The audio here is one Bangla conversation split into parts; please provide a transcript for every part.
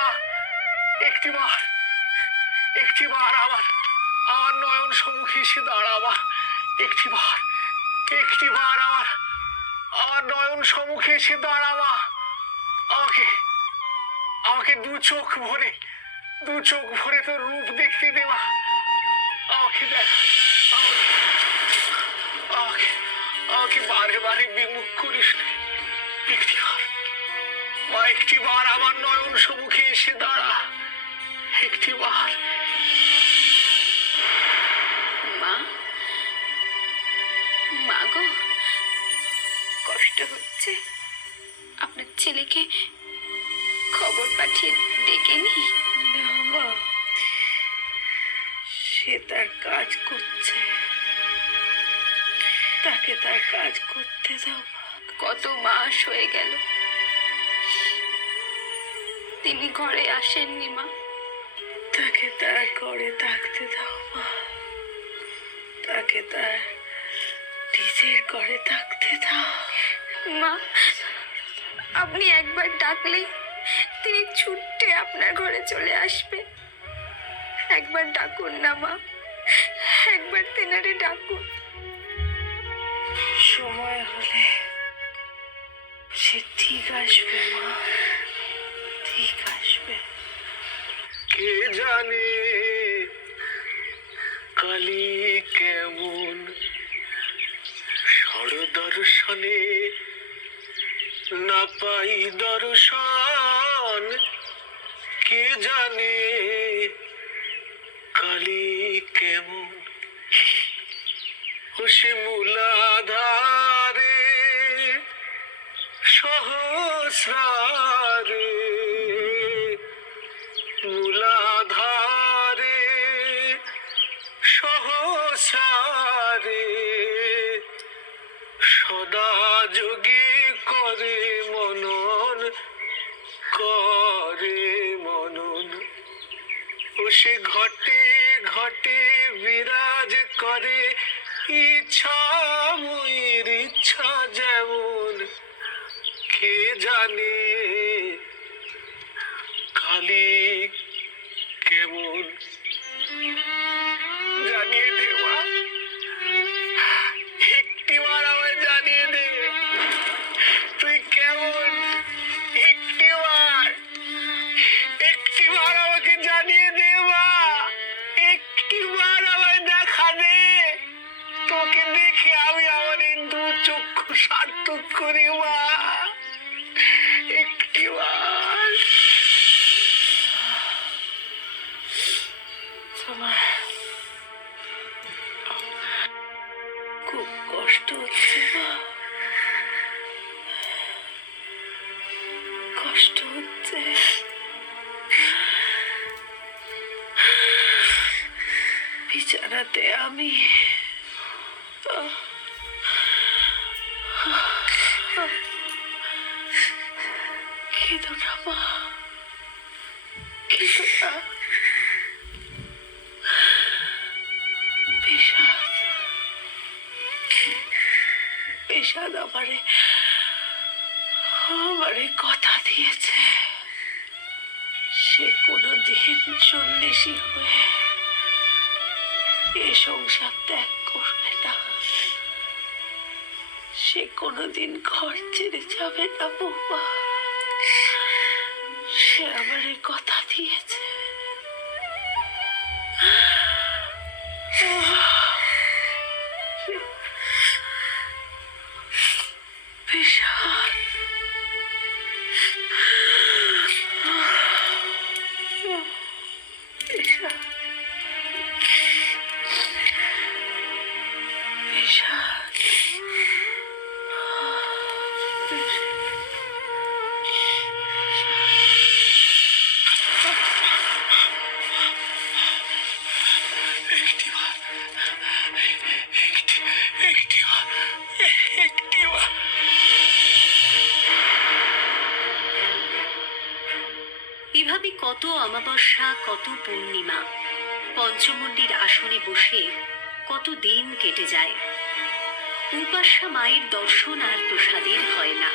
মা একটিবার একটিবার আমার আমার নয়ন সম্মুখে এসে দাঁড়াবা। একটিবার একটিবার আমার আমার নয়ন সম্মুখে এসে দাঁড়াবা। আমাকে আমাকে দু চোখ ভরে, দু চোখ ভরে তোর রূপ দেখতে দেবা। আমাকে দেখ, আমাকে আমাকে বারে বারে বিমুখ করিস একটিবার মা একটিবার আমার নয়ন সম্মুখে এসে দাঁড়া। একটিবার মা? মা গো কষ্ট হচ্ছে। আপনার ছেলেকে খবর পাঠিয়ে ডেকে নি মা সে তার কাজ করছে। তাকে তার কাজ করতে দাও মা। কত মাস হয়ে গেল। তিনি ঘরে আসেননি, মা। তাকে তার ঘরে থাকতে দাও, মা। তাকে তার নিজের ঘরে থাকতে দাও। মা, আপনি একবার ডাকলেই তিনি ছুটে আপনার ঘরে চলে আসবে। একবার ডাকুন না, মা। একবার তেনারে ডাকুন। সময় হলে সে ঠিক আসবে, মা। কে জানে? কালি কেমন? সরদর্শনে না পাই দর্শন, কে জানে? কালি কেমন? হুসি মূলাধারে সহস্রারে সে ঘটে ঘটে বিরাজ করে। ইচ্ছা ময়ের ইচ্ছা যেমন কে জানে খালি কেমন? খুব কষ্ট হচ্ছে কষ্ট হচ্ছে। বিছানাতে আমি আমারে কথা দিয়েছে সে কোনো দিন চল্লিশি হয়ে এ সংসার ত্যাগ করবে না সে কোনোদিন ঘর ছেড়ে যাবে না বৌমা সে আমারে কথা দিয়েছে। কত পূর্ণিমা। পঞ্চমন্ডির আসনে বসে কত দিন কেটে যায়। উপাস্যা মায়ের দর্শন আর প্রসাদের হয় না।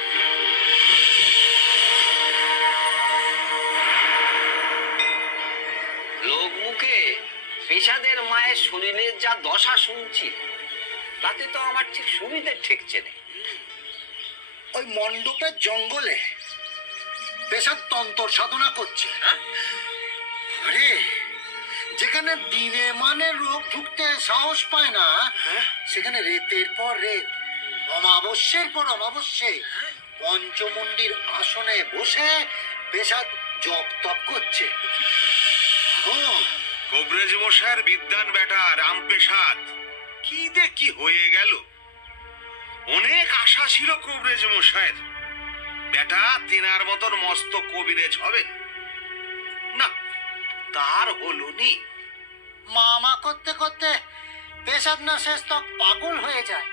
লোক মুখে পেশাদের মায়ের শরীরের যা দশা শুনছি তাতে তো আমার ঠিক সুবিধে ঠেকছে না। ওই মণ্ডপের জঙ্গলে পেশার তন্তর সাধনা করছে হ্যাঁ? আরে যেখানে দিনে মানে রোগ ঢুকতে সাহস পায় না সেখানে রেতের পর রেত অমাবস্যের পর অমাবস্যে। পঞ্চমন্ডির আসনে বসে পেশাদ জপ তপ করছে। কবরেজ মশাইয়ের বিদ্যান বেটা রামপেশাদ কি দে কি হয়ে গেল? অনেক আশা ছিল কবরেজ মশাইয়ের। বেটা তিনার মতন মস্ত কবিরেজ হবেন। তার হলো নি মামা করতে করতে পেশাদ না শেষ তক পাগল হয়ে যায়।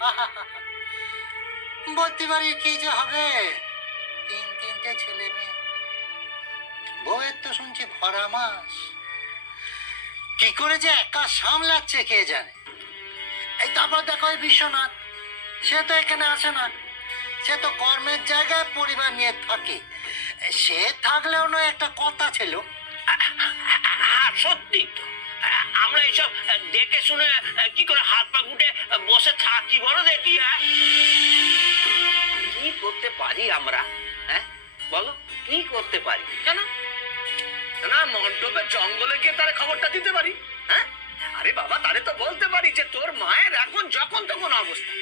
বলতে পারি কি যে হবে? তিন তিনটে ছেলে মেয়ে। বউয়ের তো শুনছি ভরা মাস। কি করে যে একা সামলাচ্ছে কে জানে? এই তারপর দেখো বিশ্বনাথ, সে তো এখানে আসে না। সে তো কর্মের জায়গায় পরিবার নিয়ে থাকে। সে থাকলেও নয়, একটা কথা ছিল। সত্যি তো। আমরা এইসব দেখে শুনে, কি করে হাত পা গুটে বসে থাকি বলো দেখি হ্যাঁ? কি করতে পারি আমরা হ্যাঁ? বলো, কি করতে পারি? কেন? না মণ্ডপে জঙ্গলে গিয়ে তার খবরটা দিতে পারি হ্যাঁ? আরে বাবা, তারে তো বলতে পারি যে তোর মায়ের এখন যখন তখন অবস্থা।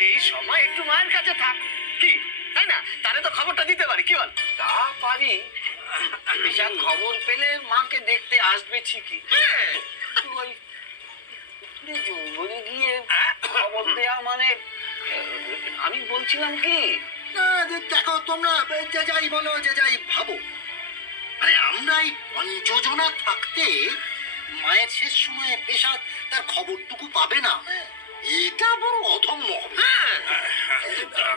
এই সময় একটু মায়ের কাছে থাক। কি? তাই না? তারে তো খবরটা দিতে পারি, কি বল? পেলে মাকে দেখতে আসবে ঠিকই। ওই জঙ্গলে গিয়ে খবর মানে আমি বলছিলাম কি? না, দেখো তোমরা যে যাই বলো যে যাই ভাবো। আরে আমরা এই পঞ্চজনা থাকতে মায়ের শেষ সময়ে পেশাদ তার খবরটুকু পাবে না। এটা বড় অধম্য হবে।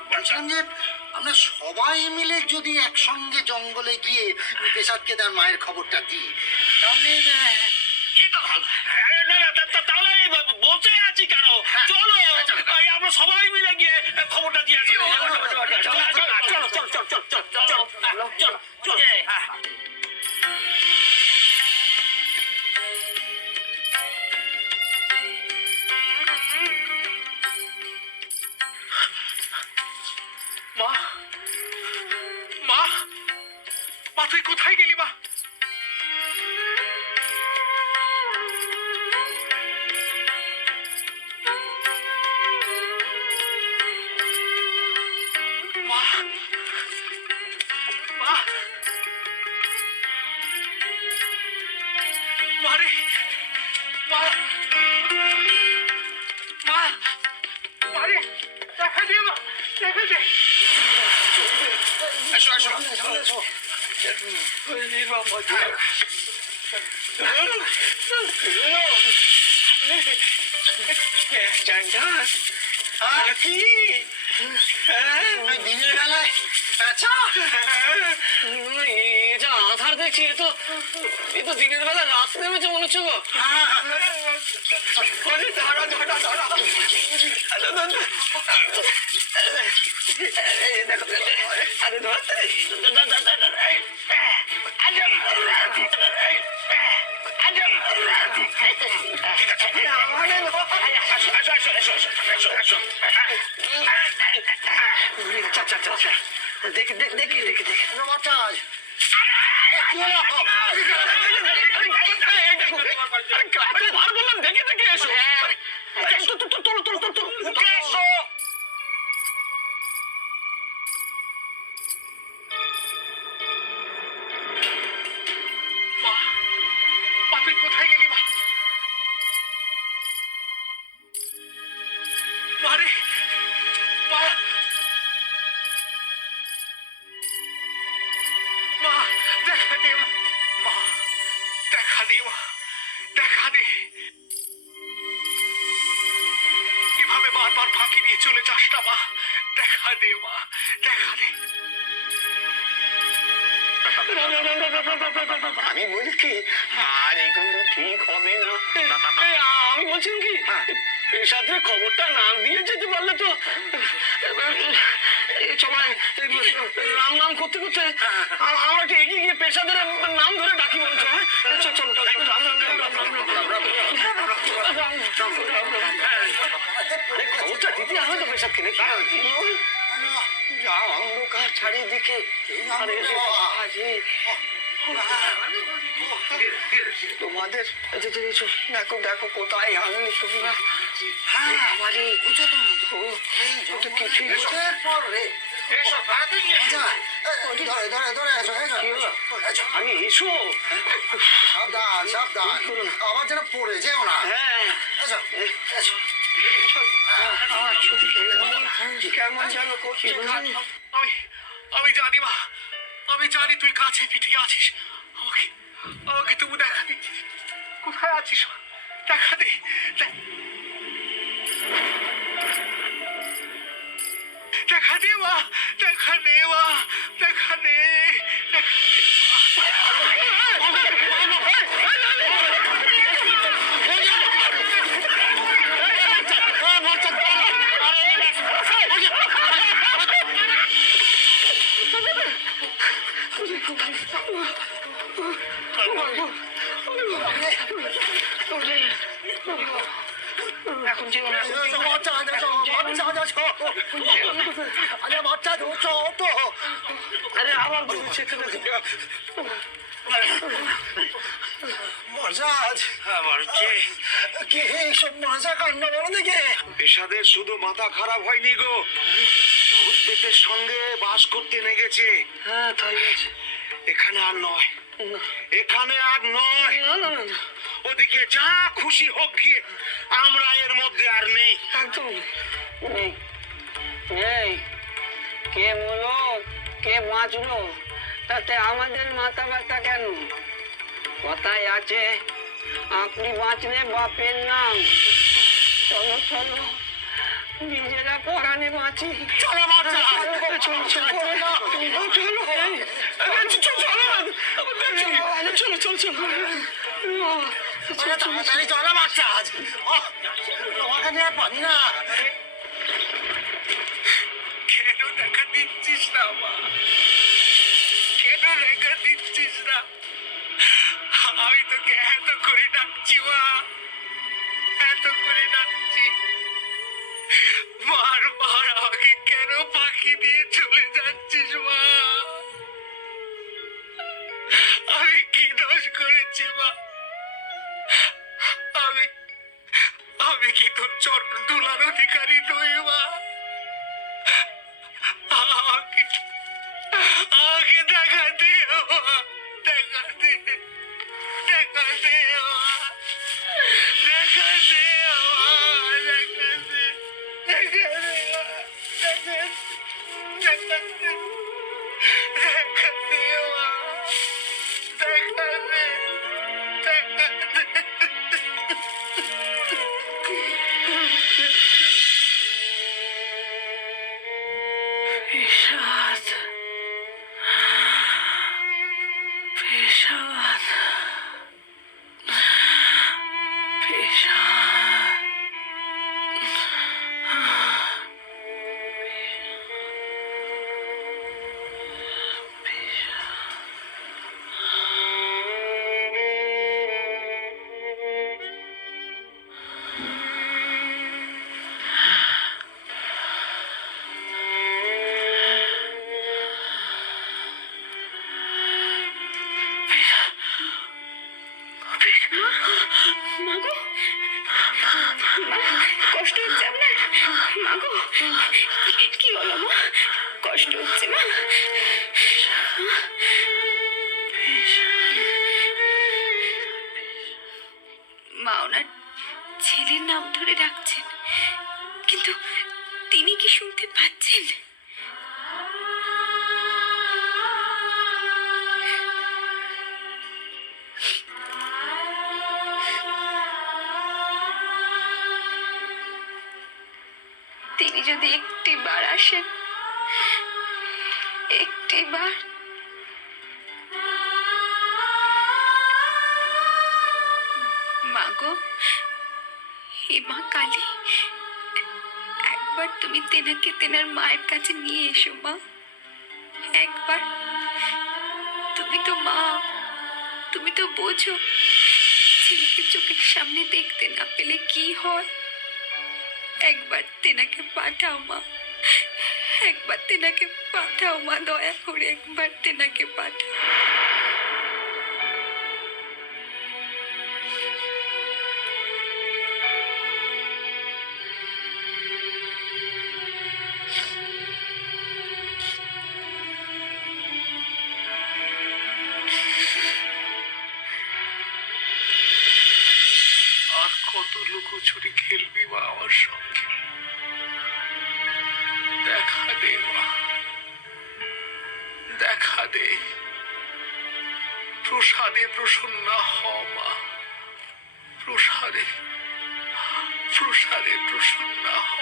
বলছিলাম যে আমরা সবাই মিলে যদি একসঙ্গে জঙ্গলে গিয়ে পেশাদকে তার মায়ের খবরটা দিই তাহলে আহ, এটা ভালো আরে না না তা- তা- তাহলে বসে আছি কেন চলো আমরা সবাই মিলে গিয়ে খবরটা দিয়ে আসি চলো চলো চলো চলো চলো চলো চলো কোথায় গেলি মা মা মা 你ฮ้去นี่เราพอใจเหรอ দেখছি এ তো এ তো দিনের বেলা রাত নেমেছে মনে হচ্ছে গো দাঁড়া এই দেখো আরে ধর দেখি দেখি দেখি দেখি বললাম দেখে দেখে এসো তোলো তোলো তোলো দেখা দে এভাবে বারবার ফাঁকি দিয়ে চলে যাস না মা। দেখা দে মা। দেখা দে। আমি বলি কি? আর তো ঠিক হবে না। আমি বলছিলাম কি? পেশাতে খবরটা না দিয়ে যেতে পারলে তো এই সবাই রাম নাম করতে করতে আমরা একটু এগিয়ে গিয়ে পেশাদের নাম ধরে ডাকি বলছো হ্যাঁ খবরটা দিতে হবে তো পেশাদকে নাকি অন্ধকার চারিদিকে তোমাদের দেখো দেখো কোথায় আনলি তোমরা তুমি আমি এসো সাবধান সাবধান আবার যেন পড়ে যেও না কেমন- যেন আমি জানি মা, আমি জানি তুই কাছে পিঠে আছিস। আমাকে আমাকে তবু দেখা দে কোথায় আছিস? দেখা দে দে- দেখা দে মা দেখা দে মা দেখা দে দেখা দে এখন যেও না এসো বাচ্চা এসো বাচ্চা এসো আরে বাচ্চা ঢুকছো তো আরে আবার বলছে কেন মজাজ আমার যে কি এইসব মজা কাণ্ড বলো দেখে পেশাদের শুধু মাথা খারাপ হয়নি গো। ভূত পেতের সঙ্গে বাস করতে নেগেছে। হ্যাঁ তাই এখানে আর নয়। এখানে আর নয়। ওদিকে যা খুশি হোক গিয়ে আমরা এর মধ্যে আর নেই। কে মরলো কে বাঁচলো? তাতে আমাদের মাথা ব্যথা কেন? কথায় আছে আপনি বাঁচলে বাপের নাম। চলো চলো। নিজেরা পরাণে বাঁচি। চলো বাচ্চা চলো। চলো চলো চলো চলো। চলো। চলো আরে তাড়াতাড়ি চলো বাচ্চা আজ আর পারি না। ফাঁকি দিয়ে চলে যাচ্ছিস, মা। আমি কি দোষ করেছি, মা? আমি আমি কি তোর চরণ দুলার অধিকারী নই পেশাদ মাগো কি তিনি যদি একটি বার আসেন একটি বার মাগো হে মা কালী, একবার তুমি তেনাকে তেনার মায়ের কাছে নিয়ে এসো মা। একবার। তুমি তো মা, তুমি তো বোঝো, ছেলেকে চোখের সামনে দেখতে না পেলে কি হয়? একবার তেনাকে পাঠাও, মা। একবার তেনাকে পাঠাও, মা। দয়া করে একবার তেনাকে পাঠাও। আর কত লুকোচুরি খেলবি, মা, আমার সঙ্গে? প্রসন্ন হ মা প্রসারে প্রসারে প্রসন্না হ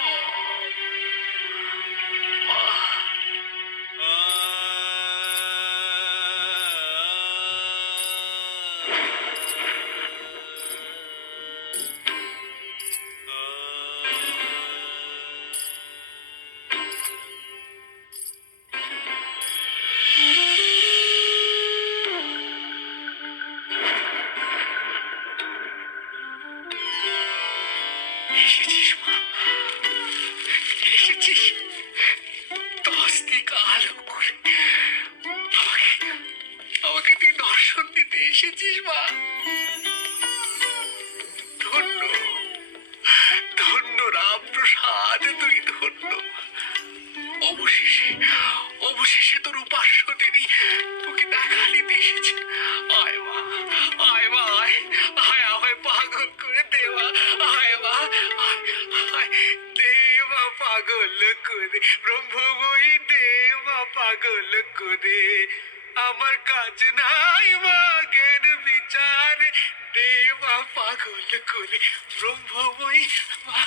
আমাকে তুই দর্শন দিতে এসেছিস, মা। ধন্য ধন্য রামপ্রসাদ, তুই ধন্য। অবশেষে অবশেষে তোর উপাস্য দেবী তোকে দেখা নিতে এসেছে আয়, মা। করে ব্রহ্মময়ী দেবা পাগল করে। আমার কাজ নাই মা জ্ঞান বিচার দেবা পাগল করে ব্রহ্মময়ী মা